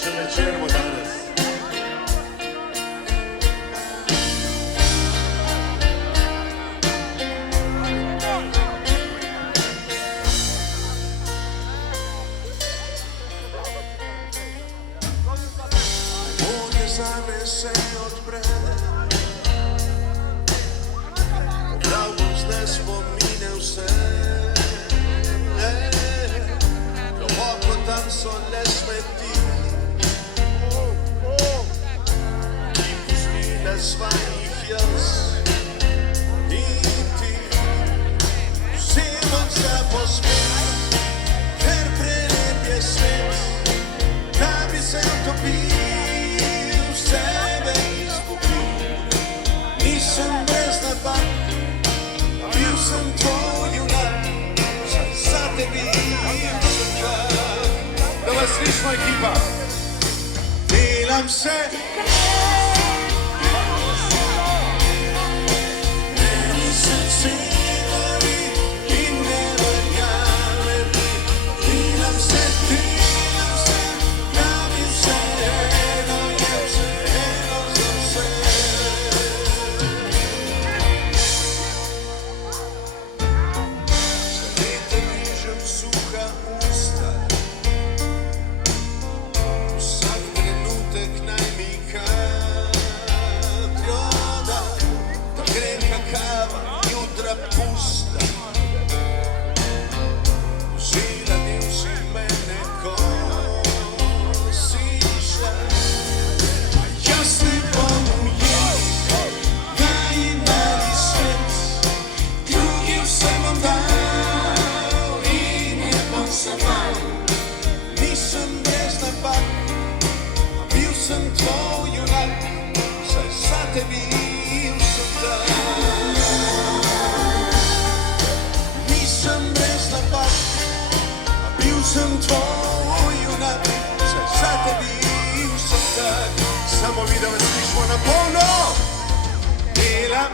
ще вечермо danas. Ovdje zanese odpred, ne spomine vse, globoko tam so le smeti, ki pustile svojih jaz in ti. Vzemam se po svet, ker prelep je svet, da bi se utopil, sebe izgubil. Nisem brez napak, bil sem tvoj junak, saj za tebi sem tak. Da vas slišimo, ekipa. Delam se, meni srce gori in ne verjame mi. Delam se, javim se, eno je vseeno za vse. Suha usta, vsak trenutek naj mi kapljo da, da grenka kava jutra pusta. Vzela ni si mene, ko si šla, a jaz ne bom ujel najmali svet, drugim se bom dal. Nisem brez napak, bil sem tvoj junak, saj za tebi sem tak. Nisem brez napak, bil sem tvoj junak, saj za tebi sem tak. Samo video slišimo na polno, delam